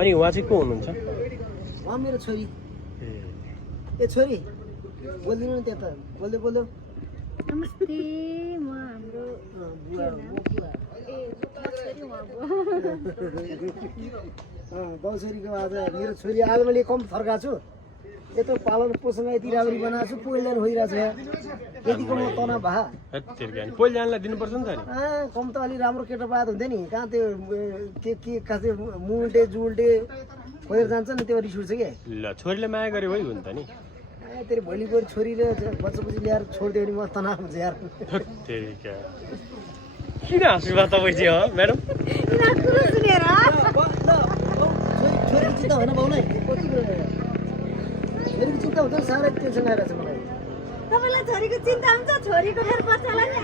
अनि उहाँ चाहिँ को हुनुहुन्छ? उहाँ मेरो छोरी। ए छोरी बोलिदिनु न त्यता बोल्दै बोल्दै। नमस्ते म हाम्रो बुवा म बुवा छोरी उहाँ गाउँछोरीको आज मेरो छोरी आज मैले कम फर्काएको छु। यत्रो पालन पोषण यति राम्ररी बनाएको छु पहिला भइरहेको छ यतिको म तनाव भा पहिला जानलाई दिनुपर्छ नि त नि। कम त अलि राम्रो केटा पाए त हुन्थ्यो नि कहाँ त्यो के खास मुल्टे जुल्टे खोएर जान्छ नि त्यो रिस उठ्छ क्या। ल छोरीले माया गरे भइ हुन्छ नि। तेरो भोलि गएर छोरीले बच्चा ल्याएर छोडिदियो भने म तनाव हुन्छ यार। किन हाँस्नु भयो तपाईँ चाहिँ हो म्याडम? सुनेर छोरीको चिन्ता होइन बाउलाई कति कुरा छोरीको चिन्ता हुँदैन साह्रै टेन्सन आइरहेको छ मलाई। तपाईँलाई छोरीको चिन्ता हुन्छ छोरीको फेरि बच्चालाई नि